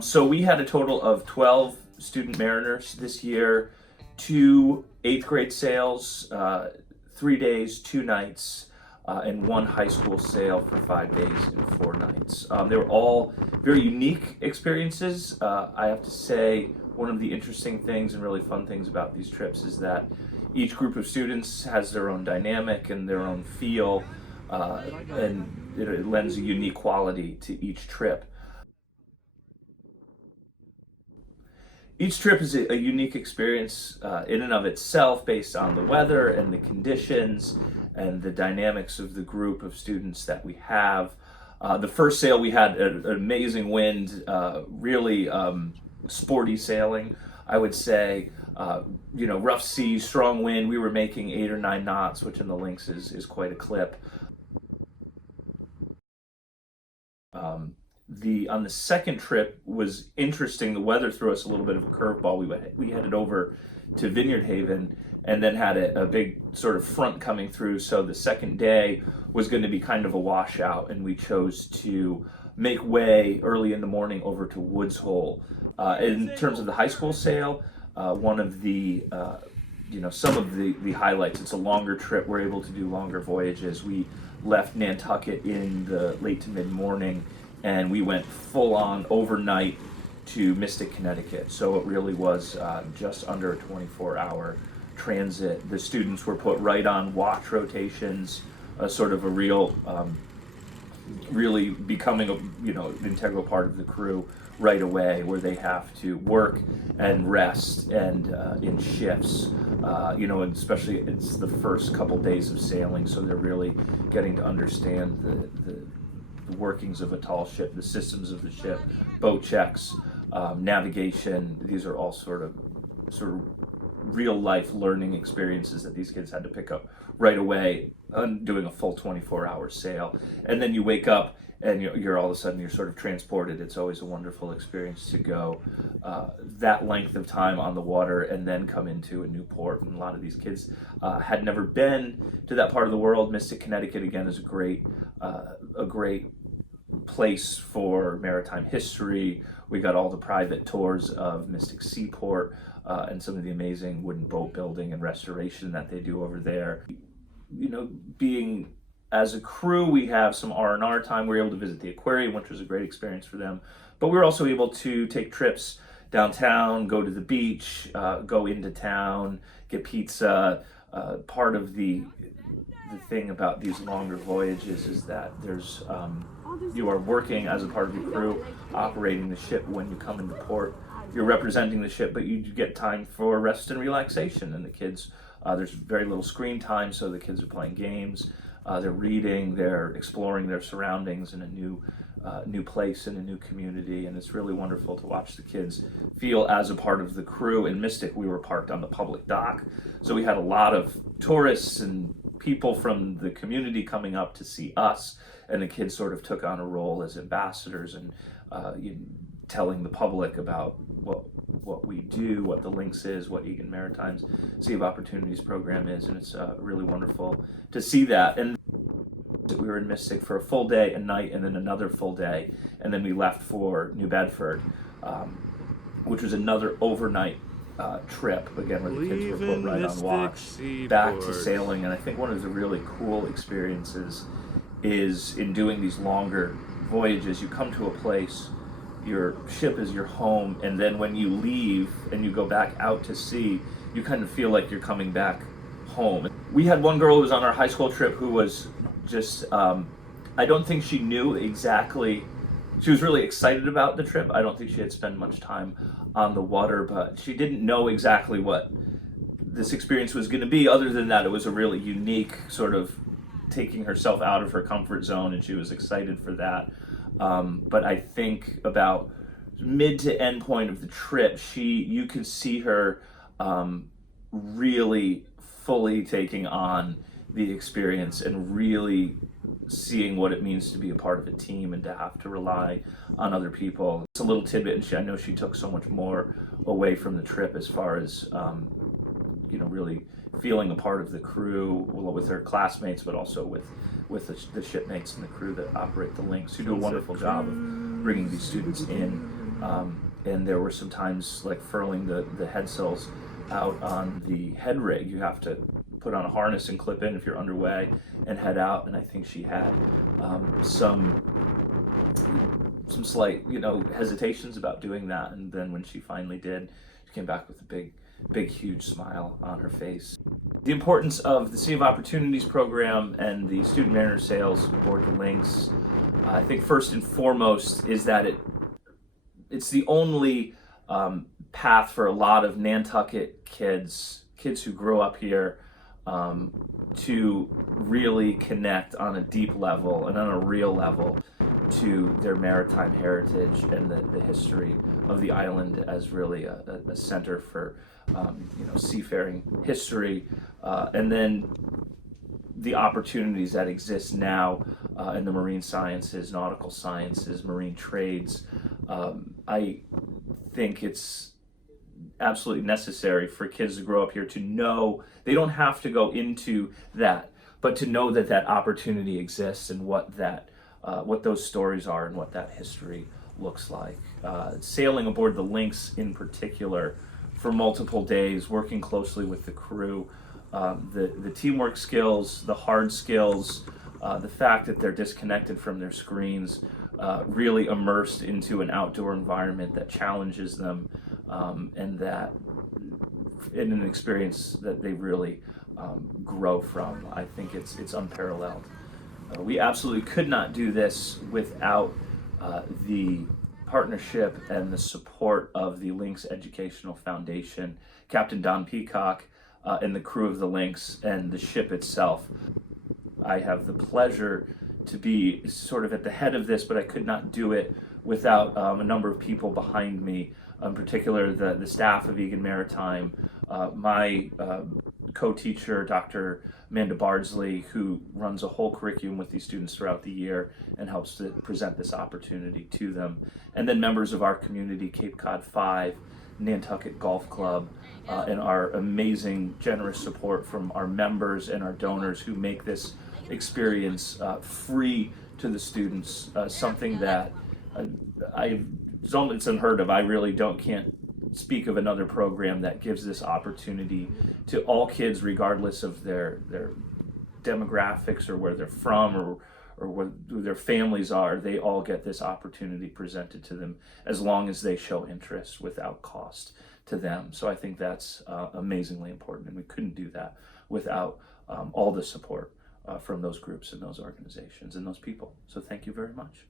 So we had a total of 12 student mariners this year, 2 eighth grade sails, 3 days, 2 nights, and 1 high school sail for 5 days and 4 nights. They were all very unique experiences. I have to say, one of the interesting things and really fun things about these trips is that each group of students has their own dynamic and their own feel, and it lends a unique quality to each trip. Each trip is a unique experience in and of itself, based on the weather and the conditions and the dynamics of the group of students that we have. The first sail, we had an amazing wind, really sporty sailing, I would say. Rough seas, strong wind. We were making 8 or 9 knots, which in the Lynx is quite a clip. On the second trip was interesting. The weather threw us a little bit of a curveball. We headed over to Vineyard Haven and then had a big sort of front coming through. So the second day was going to be kind of a washout, and we chose to make way early in the morning over to Woods Hole. In terms of the high school sail, one of the some of the highlights. It's a longer trip. We're able to do longer voyages. We left Nantucket in the late to mid morning, and we went full on overnight to Mystic, Connecticut. So it really was just under a 24-hour transit. The students were put right on watch rotations, sort of a real, really becoming an integral part of the crew right away, where they have to work and rest and in shifts, and especially it's the first couple days of sailing, so they're really getting to understand the workings of a tall ship, the systems of the ship, boat checks, navigation. These are all sort of real life learning experiences that these kids had to pick up right away on doing a full 24-hour sail. And then you wake up and you're all of a sudden you're sort of transported. It's always a wonderful experience to go that length of time on the water and then come into a new port. And a lot of these kids had never been to that part of the world. Mystic, Connecticut, again, is a great place for maritime history. We got all the private tours of Mystic Seaport and some of the amazing wooden boat building and restoration that they do over there. Being as a crew, we have some R&R time. We were able to visit the aquarium, which was a great experience for them. But we were also able to take trips downtown, go to the beach, go into town, get pizza. Part of the thing about these longer voyages is that you are working as a part of the crew, operating the ship. When you come into port, you're representing the ship, but you get time for rest and relaxation. And the kids, there's very little screen time, so the kids are playing games, they're reading, they're exploring their surroundings in a new place, in a new community. And it's really wonderful to watch the kids feel as a part of the crew. In Mystic, we were parked on the public dock, so we had a lot of tourists and people from the community coming up to see us, and the kids sort of took on a role as ambassadors and telling the public about what we do, what the Lynx is, what Egan Maritime's Sea of Opportunities program is, and it's really wonderful to see that. And we were in Mystic for a full day and night, and then another full day, and then we left for New Bedford, which was another overnight trip, again, where the kids were put right on watch, back to sailing. And I think one of the really cool experiences is in doing these longer voyages, you come to a place, your ship is your home, and then when you leave and you go back out to sea, you kind of feel like you're coming back home. We had one girl who was on our high school trip who was just, I don't think she knew exactly, she was really excited about the trip. I don't think she had spent much time on the water, but she didn't know exactly what this experience was going to be. Other than that, it was a really unique sort of taking herself out of her comfort zone, and she was excited for that. But I think about mid to end point of the trip, you can see her really fully taking on the experience and really seeing what it means to be a part of a team and to have to rely on other people. It's a little tidbit, and I know she took so much more away from the trip as far as really feeling a part of the crew with her classmates, but also with the shipmates and the crew that operate the Lynx, who do a wonderful job of bringing these students in And there were some times like furling the head sails out on the head rig. You have to put on a harness and clip in if you're underway and head out. And I think she had some slight, hesitations about doing that. And then when she finally did, she came back with a big, huge smile on her face. The importance of the Sea of Opportunities program and the student mariner sails aboard the Lynx, I think first and foremost is that it's the only path for a lot of Nantucket kids who grow up here, to really connect on a deep level and on a real level to their maritime heritage and the history of the island as really a center for seafaring history, and then the opportunities that exist now in the marine sciences, nautical sciences, marine trades. I think it's absolutely necessary for kids to grow up here to know they don't have to go into that, but to know that opportunity exists and what those stories are and what that history looks like. Sailing aboard the Lynx in particular for multiple days, working closely with the crew, the teamwork skills, the hard skills, the fact that they're disconnected from their screens, really immersed into an outdoor environment that challenges them, and that in an experience that they really grow from. I think it's unparalleled. We absolutely could not do this without the partnership and the support of the Lynx Educational Foundation, Captain Don Peacock, and the crew of the Lynx and the ship itself. I have the pleasure to be sort of at the head of this, but I could not do it without a number of people behind me, in particular the staff of Egan Maritime, my co-teacher, Dr. Amanda Bardsley, who runs a whole curriculum with these students throughout the year and helps to present this opportunity to them. And then members of our community, Cape Cod 5, Nantucket Golf Club, and our amazing, generous support from our members and our donors who make this experience free to the students, something that it's unheard of. I really can't speak of another program that gives this opportunity to all kids, regardless of their demographics or where they're from or who their families are. They all get this opportunity presented to them as long as they show interest without cost to them. So I think that's amazingly important, and we couldn't do that without all the support from those groups and those organizations and those people. So thank you very much.